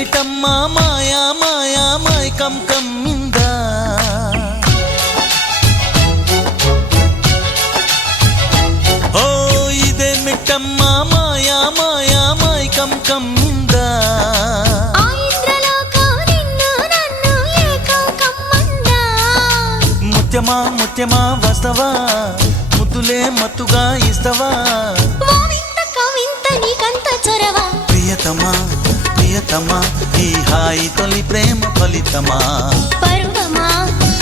ఇదేమిటమ్మా మాయా మాయా మైకం కమ్మిందా ఓ ఇదేమిటమ్మా మాయా మాయా మైకం కమ్మిందా ముత్యమా ముత్యమా వస్తవా ముద్దులే మత్తుగా ఇస్తవా ప్రియతమా ప్రియతమా ఈ హాయి తొలి ప్రేమ ఫలితమా పరువమా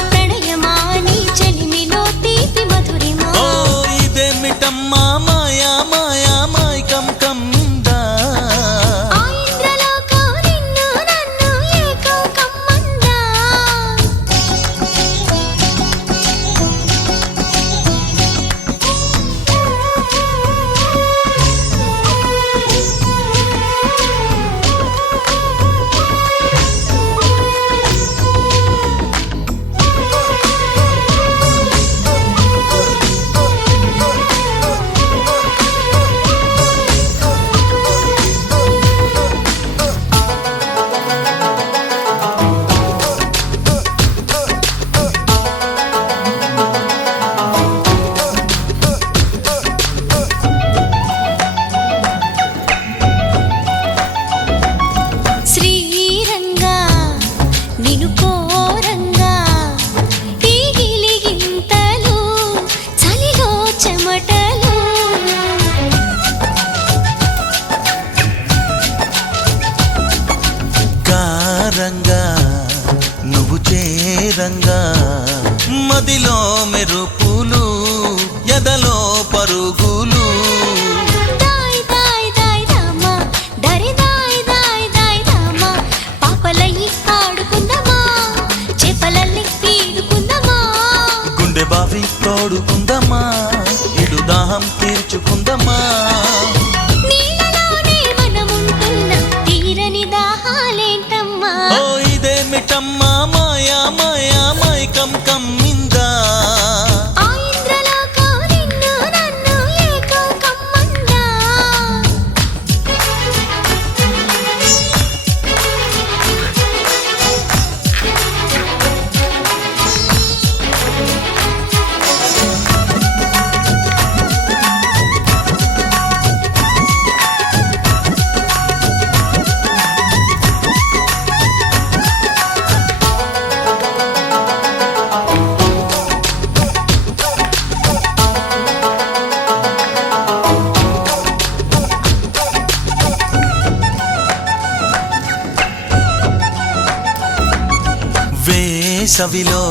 ప్రణయమా నీ చెలిమిలో తీపి మధురిమా ఓ ఇదేమిటమ్మా మాయా మాయా మైకం కమ్మిందా నువ్వు చేరంగా మదిలో మెరుపులు ఎదలో పరుగులు గుండె బావి తోడుకుందమ్మా ఇడు దాహం తీర్చుకుందమ్మా ఇదేమిటమ్మా మాయా మాయా మైకం కమ్మిందా వేసవిలో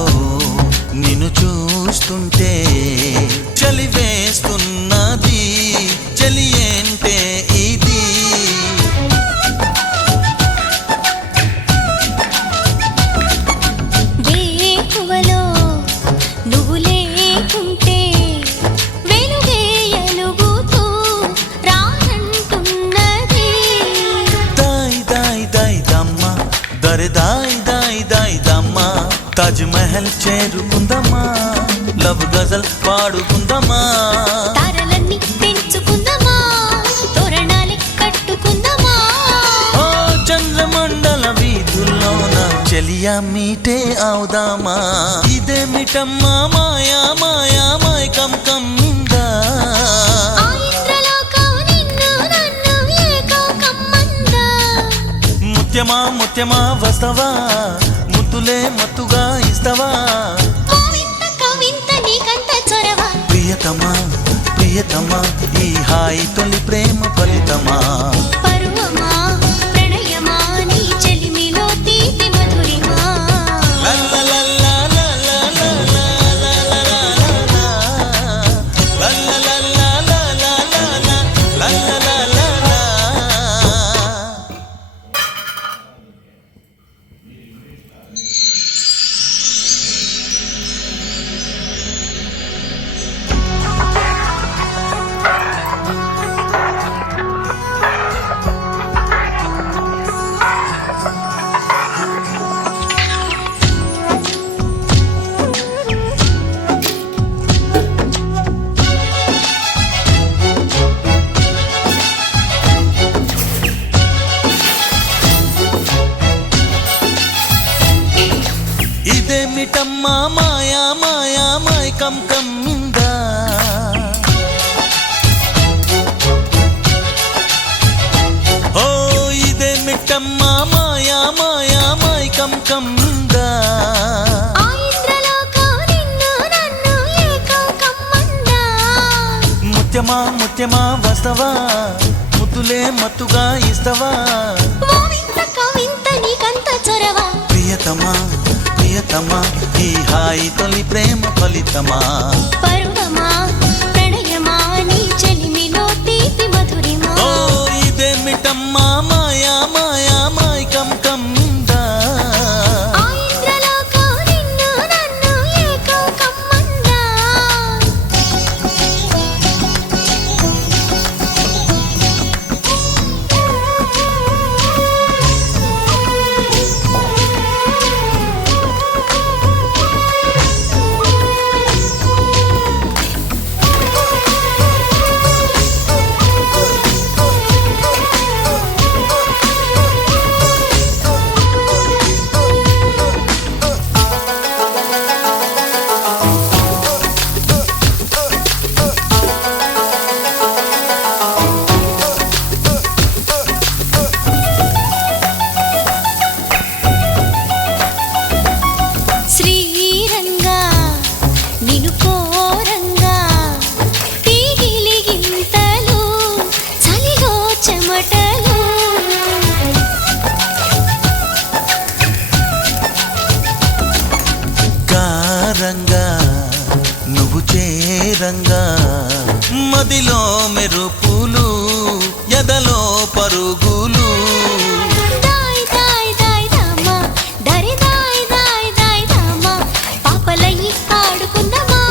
నిన్ను చూస్తుంటే చలి వేస్తున్నది చలి ఏంటే ఇది వేకువలో నువ్వు లేకుంటే వెలుగే ఎలుగుతూ రానంటున్నది దాయ్ దాయ్ దాయ్ దమ్మ దరి దాయ్ దాయ్ దాయ్ దమ్మ తాజ్ మహల్ చేరుకుందమ్మా లవ్ గజల్ పాడుకుందమ్మా తారలన్నీ పెంచుకుందమా తోరణాలే కట్టుకుందమా ఓ చంద్రమండల వీధుల్లోన చెలియా మీటే అవుదామా ఇదేమిటమ్మా మాయా మాయా మైకం కమ్మిందా ముత్యమా ముత్యమా వస్తవా ముద్దులే మత్తుగా ఇస్తవా ప్రియతమా ప్రియతమా ఈ హాయి తొలి ప్రేమ ఫలితమా పరువమా ప్రణయమా నీ చెలిమిలో తీపి మధురిమా మిటమ్మ మాయా మాయా మైకం కమ్మిందా ఓ ఇదే మిటమ్మ మాయా మాయా మైకం కమ్మిందా ఆ ఇంద్రలోకం నిన్ను నన్ను ఏకం కమ్మందా ముత్యమా ముత్యమా వస్తవా ముద్దులే మత్తుగా ఇస్తవా ఓ వింత కవింత నీకంత చొరవ ప్రియతమా ప్రియతమా ఈ హాయి తొలి ప్రేమ ఫలితమా పరువమా ప్రణయమా నీ చెలిమిలో తీపి మధురిమా ఓ ఇదే మిటమ్మా మాయా మాయా మైకం కమ్మిందా ఆ ఇంద్రలోకం నిన్ను నన్ను ఏకం కమ్మందా శ్రీరంగా నిను కోరంగా తీగిలిగింతలు చలిలో చెమటలు కారంగా నువ్వు చేరంగా మదిలో మెరుపులు ఎదలో పరుగులు దాయ్ దాయ్ దాయ్ దామా దరి దాయ్ దాయ్ దాయ్ దామా పాపలయ్యి ఆడుకుందామా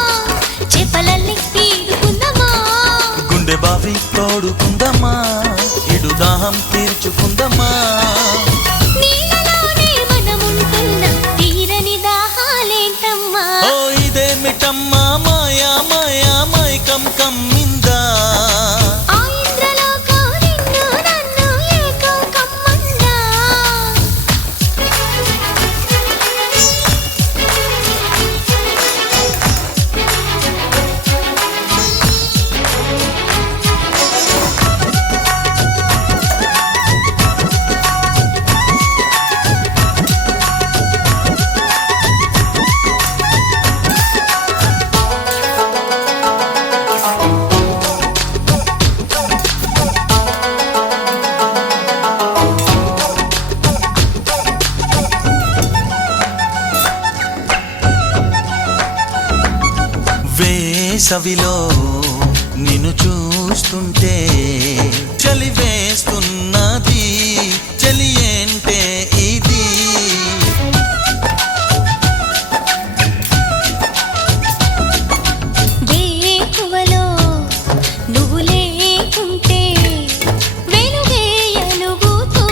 చేపలల్లి ఈడుకుందామా గుండె బావి తోడుకుందమ్మా ఇడు దాహం తీర్చుకుందమ్మా నీళ్ళలోనే మనముంటున్న తీరని దాహాలేంటమ్మా ఓ ఇదే మిటమ్మా మాయా మాయా మైకం కమ్మిందా ఆ ఇంద్రలోకం నిన్ను నన్ను ఏకం కమ్మందా వేసవిలో నిన్ను చూస్తుంటే చలి వేస్తున్నది చలి ఏంటే ఇది వేకువలో నువ్వు లేకుంటే వెలుగే ఎలుగుతూ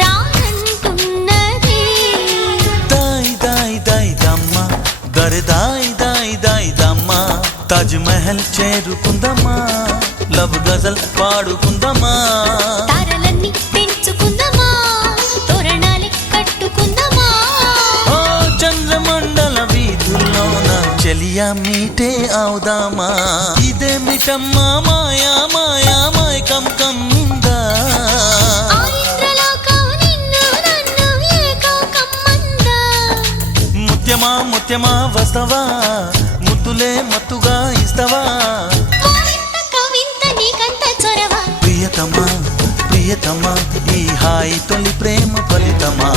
రానంటున్నది దాయ్ దాయ్ దాయ్ దమ్మ దరి దాయ్ దాయ్ దాయ్ దమ్మ తాజ్ మహల్ చేరుకుందమ్మా లవ్ గజల్ పాడుకుందమ్మా తారలన్నీ పెంచుకుందామా తోరణాలే కట్టుకుందామా ఓ చంద్రమండల వీధుల్లోన చెలియా మీటే అవుదామా ఇదే మిటమ్మా మాయా మాయా మైకం కమ్మిందా ఆ ఇంద్రలోకం నిన్ను నన్ను ఏకం కమ్మందా ముత్యమా ముత్యమా వస్తవా ముద్దులే మత్తుగా ఇస్తవా ఓ వింత కవింత నీకంత చొరవ ప్రియతమా ప్రియతమా ఈ హాయి తొలి ప్రేమ ఫలితమా